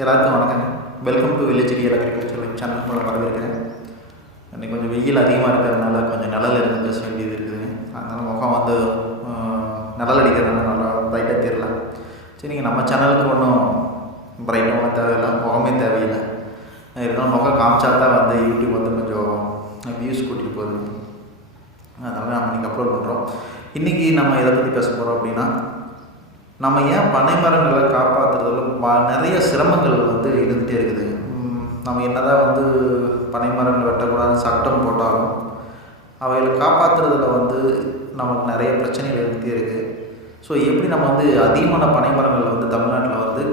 எல்லாருக்கும் வணக்கங்க. Welcome to village real agriculture channel மூலம் வரவேற்கிறேன். இன்னைக்கு கொஞ்சம் வெயில் அதிகமாக இருக்கிறதுனால கொஞ்சம் நிழல் இருந்து பேச வேண்டியது இருக்குதுங்க அதனால் முகம் வந்து நிழல் அடிக்கிறதுனால நல்லா ப்ரைட்டாக தெரியல. சரி நீங்கள் நம்ம சேனலுக்கு ஒன்றும் பிரைட்டாக ஒன்றும் தேவையில்லை முகமே தேவையில்லை. இருந்தாலும் முகம் காமிச்சா தான் வந்து யூடியூப் வந்து கொஞ்சம் வியூஸ் கூட்டிகிட்டு போகுது. அதனால் நம்ம இன்றைக்கி அப்லோட் பண்ணுறோம் இன்றைக்கி நம்ம எதை பற்றி பேச போகிறோம் அப்படின்னா நம்ம ஏன் பனைமரங்களை கா சிரமங்கள் வந்து இருந்துகிட்டே இருக்குது. நம்ம என்னதான் வந்து பனை மரங்கள் வெட்டக்கூடாதுன்னு சட்டம் போட்டாலும் அவைகளை காப்பாற்றுறதுல வந்து நமக்கு நிறைய பிரச்சனைகள் இருந்துகிட்டே இருக்குது ஸோ எப்படி நம்ம வந்து அதிகமான பனை மரங்கள் வந்து தமிழ்நாட்டில் வந்து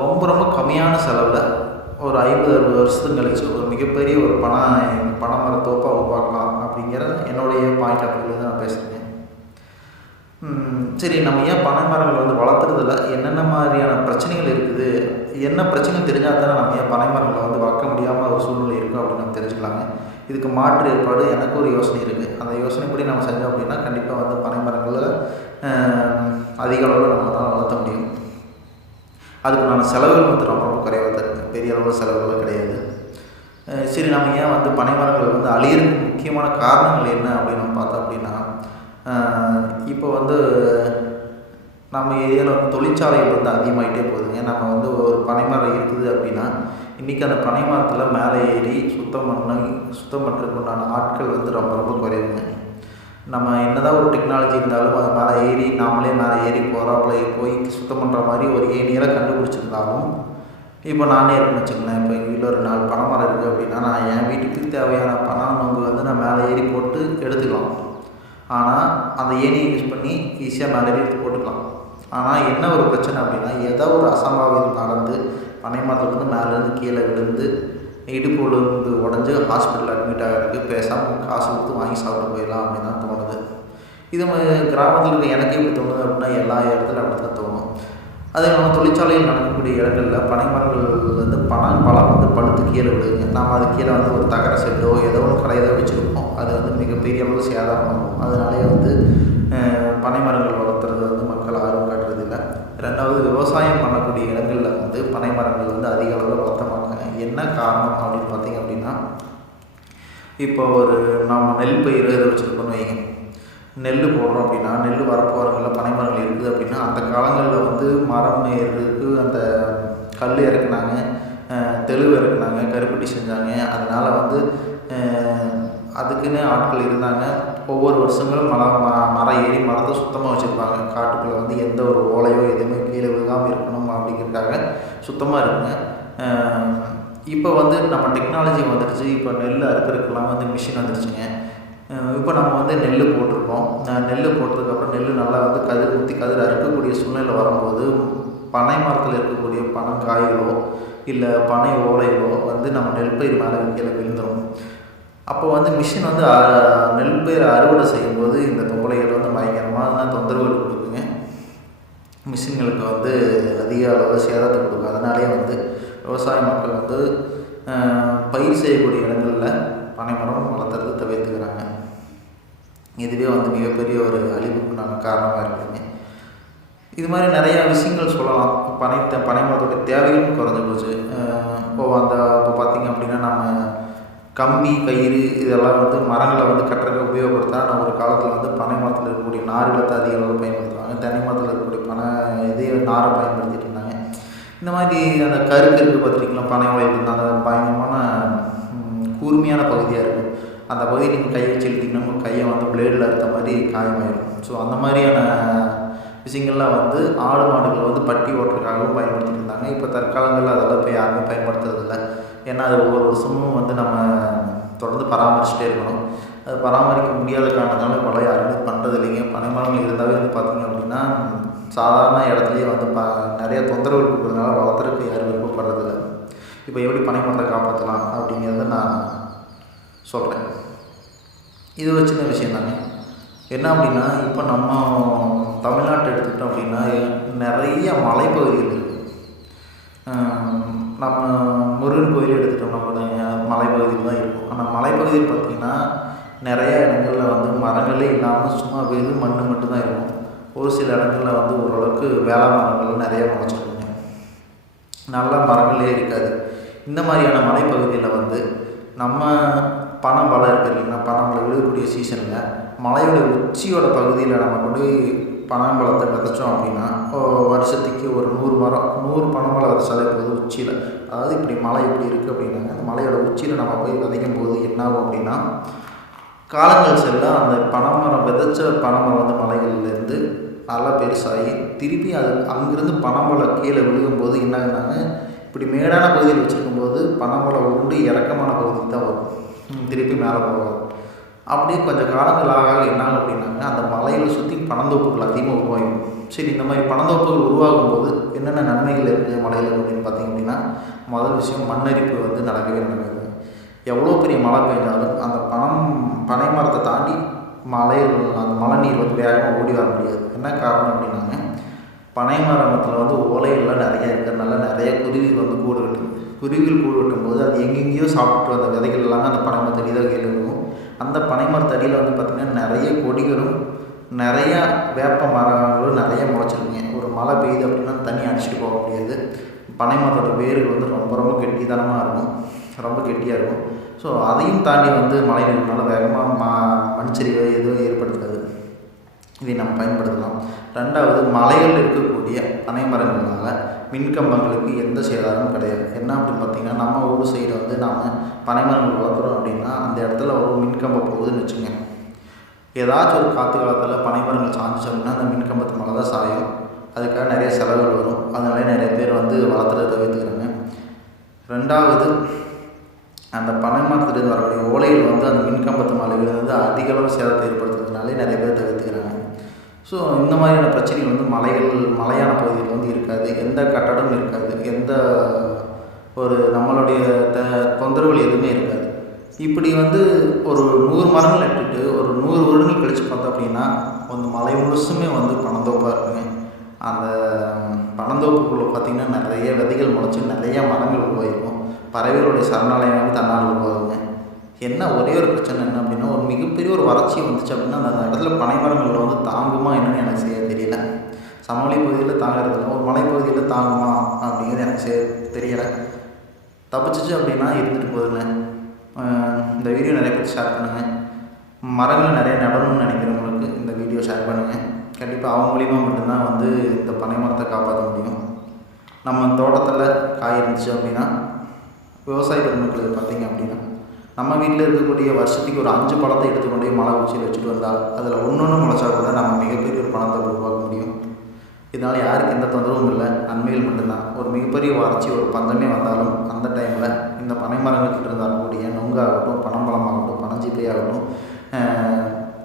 ரொம்ப ரொம்ப கம்மியான செலவில் ஒரு ஐம்பது அறுபது வருஷத்துக்கு கழிச்சு ஒரு மிகப்பெரிய ஒரு பண பனைமர தோப்பாக உருவாக்கலாம் அப்படிங்கிற என்னுடைய பாயிண்ட் ஆஃப் வியூவில் நான் பேசுகிறேன் சரி நம்ம ஏன் பனை மரங்கள் வந்து வளர்த்துறதில்ல? என்னென்ன மாதிரியான பிரச்சனைகள் இருக்குது? என்ன பிரச்சனை தெரிஞ்சால் தானே நம்ம ஏன் பனை மரங்களை வந்து வளர்க்க முடியாமல் ஒரு சூழ்நிலை இருக்கும் அப்படின்னு நம்ம தெரிஞ்சுக்கலாங்க. இதுக்கு மாற்று ஏற்பாடு எனக்கு ஒரு யோசனை இருக்குது அந்த யோசனைப்படி நம்ம செஞ்சோம் அப்படின்னா கண்டிப்பாக வந்து பனை மரங்களில் அதிக அளவில் நம்மளால் வளர்த்த முடியும். அதுக்குண்டான செலவுகள் வந்து ரொம்ப ரொம்ப குறைவாக தான் இருக்குது பெரிய அளவில் செலவுகள் கிடையாது. சரி நம்ம ஏன் வந்து பனை மரங்கள் வந்து அழியிறதுக்கு முக்கியமான காரணங்கள் என்ன அப்படின்னு நம்ம பார்த்தோம் அப்படின்னா இப்போ வந்து நம்ம ஏரியாவில் வந்து தொழிற்சாலைகள் வந்து அதிகமாகிட்டே போகுதுங்க. நம்ம வந்து ஒரு பனைமரம் இருக்குது அப்படின்னா இன்றைக்கி அந்த பனை மரத்தில் மேலே ஏறி சுத்தம் பண்ண சுத்தம் பண்ணுறதுக்கு உண்டான ஆட்கள் வந்து ரொம்ப ரொம்ப குறைவுங்க. நம்ம என்னதான் ஒரு டெக்னாலஜி இருந்தாலும் அது மேலே ஏறி நாமளே மேலே ஏறி போகிறாப்புல போய் சுத்தம் பண்ணுற மாதிரி ஒரு ஏனியெல்லாம் கண்டுபிடிச்சிருந்தாலும் இப்போ நானே இருக்குன்னு வச்சுக்கோங்களேன். இப்போ எங்கள் வீட்டில் ஒரு நாலு பனை மரம் இருக்குது அப்படின்னா நான் என் வீட்டுக்கு தேவையான பணம் நொங்கு வந்து நான் மேலே ஏறி போட்டு எடுத்துக்கலாம். ஆனால் அந்த ஏணியை யூஸ் பண்ணி ஈஸியாக மேலே எடுத்து போட்டுக்கலாம். ஆனால் என்ன ஒரு பிரச்சனை அப்படின்னா ஏதோ ஒரு அசம்பாவிதம் நடந்து பனை மரத்துலேருந்து மேலேருந்து கீழே விழுந்து இடுப்புலேருந்து உடஞ்சி ஹாஸ்பிட்டல் அட்மிட் ஆகிறதுக்கு பேசாமல் காசு கொடுத்து வாங்கி சாப்பிட்டு போயிடலாம் அப்படின்னு தான் தோணுது. இது கிராமத்தில் இருக்க எனக்கே இப்படி தோணுது அப்படின்னா எல்லா இடத்துலையும் அப்படி தான் தோணும். அதே நம்ம தொழிற்சாலையில் நடக்கக்கூடிய இடங்களில் பனைமரங்கள் வந்து பணம் பழம் வந்து படுத்து கீழே விழுதுங்க நாம் அது கீழே வந்து ஒரு தகர செட்டோ ஏதோ ஒரு கடையை தான் வச்சுருப்போம். அது வந்து மிகப்பெரிய அளவு சேதாரமாகும் அதனாலே வந்து பனைமரங்கள் பனை மரங்கள் வளர்த்துறது வந்து மக்கள் ஆர்வம் காட்டுறதில்லை. ரெண்டாவது விவசாயம் பண்ணக்கூடிய இடங்களில் வந்து பனை மரங்கள் வந்து அதிக அளவில் வளர்த்த மாட்டாங்க. என்ன காரணம் அப்படின்னு பார்த்தீங்க அப்படின்னா இப்போ ஒரு நம்ம நெல் பயிர் இதை வச்சுருக்கோம்னு வைங்க நெல் போடுறோம் அப்படின்னா நெல் வரப்போகிறவங்களில் பனை மரங்கள் இருக்குது அப்படின்னா அந்த காலங்களில் வந்து மரம் ஏறுறதுக்கு அந்த கல் இறக்குனாங்க தெளிவு இறக்குனாங்க கருப்பட்டி செஞ்சாங்க. அதனால் வந்து அதுக்குன்னு ஆட்கள் இருந்தாங்க. ஒவ்வொரு வருஷங்களும் மரம் ம- மரம் ஏறி மரத்தை சுத்தமாக வச்சுருப்பாங்க. காட்டுக்குள்ளே வந்து எந்த ஒரு ஓலையோ எதுவுமே கீழே விழுகாமல் இருக்கணும் அப்படிங்கிறதுக்காக சுத்தமாக இருக்குங்க. இப்போ வந்து நம்ம டெக்னாலஜி வந்துடுச்சு இப்போ நெல் அறுக்கிறதுக்கெல்லாம் வந்து மிஷின் வந்துடுச்சுங்க இப்போ நம்ம வந்து நெல் போட்டிருக்கோம். நெல் போட்டதுக்கப்புறம் நெல் நல்லா வந்து கதிர் குத்தி கதிர் அறுக்கக்கூடிய சூழ்நிலை வரும்போது பனை மரத்தில் இருக்கக்கூடிய பனங்காய்களோ இல்லை பனை ஓலைகளோ வந்து நம்ம நெல் பயிர் மேலே கீழே விழுந்துடும் அப்போ வந்து மிஷின் வந்து நெல் பயிர் அறுவடை செய்யும்போது இந்த தொம்பளைகள் வந்து பயங்கரமான தொந்தரவுகள் கொடுக்குங்க. மிஷின்களுக்கு வந்து அதிக அளவில் சேதத்தை கொடுக்கும். அதனாலே வந்து விவசாய மக்கள் வந்து பயிர் செய்யக்கூடிய இடங்களில் பனைமரம் வளர்த்துறது தவிர்த்துக்கிறாங்க. இதுவே வந்து மிகப்பெரிய ஒரு அழிவுக்குண்டான காரணமாக இருக்குங்க. இது மாதிரி நிறையா விஷயங்கள் சொல்லலாம். பனை பனை மரத்தோட தேவைகளும் குறைஞ்சி போச்சு. இப்போது இப்போ அந்த இப்போ பார்த்தீங்க அப்படின்னா நம்ம கம்பி கயிறு இதெல்லாம் வந்து மரங்களை வந்து கட்டுறதுக்கு உபயோகப்படுத்தா நம்ம ஒரு காலத்தில் வந்து பனை மரத்தில் இருக்கக்கூடிய நார்களை அதிக அளவில் பயன்படுத்துவாங்க. தென்னை மரத்தில் இருக்கக்கூடிய பனை இதே நாரை பயன்படுத்திட்டு இருந்தாங்க. இந்த மாதிரி அந்த கருக்கு இருக்குது பார்த்துருக்கீங்களா? பனை ஓலையில் அந்த பயங்கரமான கூர்மையான பகுதியாக இருக்கும். அந்த பகுதியை நீங்கள் கை வச்சு எழுதிங்கன்னா உங்கள் கையை வந்து பிளேடில் அறுத்த மாதிரி காயமாயிடும் ஸோ அந்த மாதிரியான விஷயங்கள்லாம் வந்து ஆடு மாடுகளை வந்து பட்டி ஓட்டுறதுக்காகவும் பயன்படுத்திட்டு இருந்தாங்க. இப்போ தற்காலங்களில் அதெல்லாம் இப்போ யாருமே பயன்படுத்துறதில்ல. ஏன்னா அது ஒவ்வொரு வருஷமும் வந்து நம்ம தொடர்ந்து பராமரிச்சுட்டே இருக்கணும். அது பராமரிக்க முடியாத காரணத்தினால பல யாருமே பண்ணுறது இல்லைங்க பனைமரங்கள் இருந்தாவே வந்து பார்த்தீங்க அப்படின்னா சாதாரண இடத்துலையே வந்து ப நிறைய தொந்தரவு இருக்கிறதுனால வளர்த்துறதுக்கு யாரும் விருப்பப்படுறதில்ல. இப்போ எப்படி பனைமரத்தை காப்பாற்றலாம் அப்படிங்கிறத நான் சொல்கிறேன் இது ஒரு சின்ன விஷயம் தாங்க என்ன அப்படின்னா இப்போ நம்ம தமிழ்நாட்டை எடுத்துக்கிட்டோம் அப்படின்னா நிறைய மலைப்பகுதிகள் இருக்குது நம்ம முருகன் கோயில் எடுத்துகிட்டோம்னா கூட மலைப்பகுதியில் தான் இருக்கும். ஆனால் மலைப்பகுதியில் பார்த்திங்கன்னா நிறைய இடங்களில் வந்து மரங்களே இல்லாமல் சும்மா வெறும் மண் மட்டும்தான் இருக்கும். ஒரு சில இடங்களில் வந்து ஓரளவுக்கு வேளாண் மரங்கள் நிறைய முளைச்சிருக்குங்க. நல்லா மரங்களே இருக்காது. இந்த மாதிரியான மலைப்பகுதியில் வந்து நம்ம பனம்பழம் இருக்குது இல்லைங்களா? பனம்பழம் விழுகக்கூடிய சீசனில் மலையோட உச்சியோட பகுதியில் நம்ம கொண்டு போய் பனம்பழத்தை விதைச்சோம் அப்படின்னா வருஷத்துக்கு ஒரு நூறு மரம் நூறு பனம்பழம் விதைச்சாலே போது உச்சியில். அதாவது இப்படி மலை இப்படி இருக்குது அப்படின்னாங்க அந்த மலையோட உச்சியில் நம்ம போய் விதைக்கும் போது என்ன ஆகும் அப்படின்னா காலங்கள் செல்ல அந்த பனைமரம் விதைச்ச பனைமரம் வந்து மலைகள்லேருந்து நல்லா பெருசாகி திருப்பி அது அங்கேருந்து பனம்பழம் கீழே விழுகும்போது என்ன ஆகுனாங்க இப்படி மேடான பகுதியில் வச்சுருக்கும்போது பனம்பழம் உண்டு இறக்கமான பகுதிக்கு தான் வரும். திருப்பி மேலே போகும் அப்படியே கொஞ்சம் காலங்கள் ஆக ஆக அப்படின்னாங்க. அந்த மலைகளை சுற்றி பனந்தோப்புகள் அதிகமாக உருவாகும் சரி இந்த மாதிரி பணந்தோப்புகள் உருவாகும் போது என்னென்ன நன்மைகள் இருக்குது மலையில் அப்படின்னு பார்த்திங்க அப்படின்னா முதல் விஷயம் மண்ணரிப்பு வந்து நடக்கவே நடக்குது. எவ்வளோ பெரிய மழை பெய்ஞ்சாலும் அந்த பணம் பனை மரத்தை தாண்டி மலையில் அந்த மழை நீர் வந்து வேகமாக ஓடி வர முடியாது. என்ன காரணம் அப்படின்னாங்க? பனை மரத்தில் வந்து ஓலைகள்லாம் நிறைய இருக்குது குருவிகள் கூடு கட்டும்போது அது எங்கெங்கேயோ சாப்பிட்டு அந்த விதைகள் எல்லாமே அந்த பனை மரத்தடி தான் கீழே இருக்கும் அந்த பனைமரத்தடியில் வந்து பார்த்திங்கன்னா நிறைய கொடிகளும் நிறையா வேப்ப மரங்களும் நிறைய முளைச்சிருக்குங்க. ஒரு மழை பெய்யுது அப்படின்னா தண்ணி அடிச்சுட்டு போக முடியாது. பனைமரத்தோட வேர்கள் வந்து ரொம்ப ரொம்ப கெட்டித்தனமாக இருக்கும். ரொம்ப கெட்டியாக இருக்கும். ஸோ அதையும் தாண்டி வந்து மழை நீர்னால வேகமாக மா மண்சரிவை எதுவும் ஏற்படுத்தாது. இதை நம்ம பயன்படுத்தலாம். ரெண்டாவது மலைகள் இருக்கக்கூடிய பனை மரங்கள்னால மின்கம்பங்களுக்கு எந்த சேதாரமும் கிடையாது. என்ன அப்படின்னு பார்த்தீங்கன்னா நம்ம ஊர் சைடு வந்து நாம் பனைமரங்கள் வளர்க்குறோம் அப்படின்னா அந்த இடத்துல ஒரு மின்கம்பம் போகுதுன்னு வச்சுங்க. ஏதாச்சும் ஒரு காற்று காலத்தில் பனைமரங்கள் சாஞ்சிச்சோம்னா அந்த மின்கம்பத்து மேலே தான் சாயும். அதுக்காக நிறைய செலவுகள் வரும். அதனால நிறைய பேர் வந்து வளர்த்துறதை தவிர்த்துக்கிறாங்க. ரெண்டாவது அந்த பனைமரத்துலேருந்து வரக்கூடிய ஓலைகள் வந்து அந்த மின்கம்பத்து மேலே விழுந்து அதிக அளவு சேதத்தை ஏற்படுத்துறதுனாலே நிறைய பேர் தவிர்த்துக்கிறாங்க. ஸோ இந்த மாதிரியான பிரச்சனைகள் வந்து மலைகள் மலையான பகுதியில் வந்து இருக்காது. எந்த கட்டடமும் இருக்காது. எந்த ஒரு நம்மளுடைய த தொந்தரவுகள் எதுவுமே இருக்காது. இப்படி வந்து ஒரு நூறு மரங்கள் நட்டுட்டு ஒரு நூறு வருடங்கள் கழித்து பார்த்தோம் அப்படின்னா வந்து மலை முழுசுமே வந்து பனந்தோப்பாக இருக்குங்க. அந்த பனந்தோப்புக்குள்ளே பார்த்திங்கன்னா நிறைய விதைகள் முளைச்சி நிறைய மரங்கள் உருவாயிருக்கும். பறவைகளுடைய சரணாலயம் என்ன ஒரே ஒரு பிரச்சனை என்ன அப்படின்னா ஒரு மிகப்பெரிய ஒரு வறட்சி வந்துச்சு அப்படின்னா அந்த இடத்துல பனை மரங்கள் வந்து தாங்குமா என்னன்னு எனக்கு செய்ய தெரியல. சமவெளி பகுதியில் தாங்கிறதில்ல ஒரு மலைப்பகுதியில் தாங்குமா அப்படிங்கிறது எனக்கு செய்ய தெரியலை. தப்பிச்சிச்சு அப்படின்னா இருந்துட்டு போகுதுங்க இந்த வீடியோ நிறைய பேர் ஷேர் பண்ணுங்கள் மரங்கள் நிறைய நடணும்னு நினைக்கிறவங்களுக்கு இந்த வீடியோ ஷேர் பண்ணுங்கள் கண்டிப்பாக அவங்க மூலிமா மட்டும்தான் வந்து இந்த பனை மரத்தை காப்பாற்ற முடியும். நம்ம தோட்டத்தில் காய் இருந்துச்சு அப்படின்னா விவசாய பெருமக்களுக்கு பார்த்தீங்க அப்படின்னா. நம்ம வீட்டில் இருக்கக்கூடிய வருஷத்துக்கு ஒரு அஞ்சு பழத்தை எடுத்துக்கொண்டே மலை உச்சியில் வச்சுட்டு வந்தால் அதில் ஒன்று ஒன்று முளைச்சா கூட நம்ம மிகப்பெரிய ஒரு பணத்தை உருவாக்க முடியும். இதனால் யாருக்கு எந்த தொந்தரவும் இல்லை நன்மைகள் மட்டும்தான். ஒரு மிகப்பெரிய வறட்சி ஒரு பஞ்சமே வந்தாலும் அந்த டைமில் இந்த பனை மரங்கள்கிட்ட இருந்து நுங்காகட்டும் பணம் பழமாகட்டும் பனஞ்சிப்பை ஆகட்டும்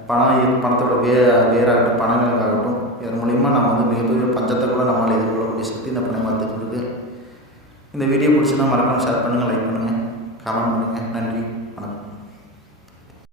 பணம் பணத்தோட வே வேராகட்டும் பணங்களுக்காகட்டும் இதன் மூலிமா நம்ம வந்து மிகப்பெரிய பஞ்சத்தை கூட நம்மளால் எதிர்கொள்ளக்கூடிய சக்தி இந்த பனை மரத்துக்கு இருக்குது இந்த வீடியோ பிடிச்சிருந்தா மறக்காமல் ஷேர் பண்ணுங்கள் லைக் பண்ணுங்கள் கமெண்ட் பண்ணுங்கள் நன்றி.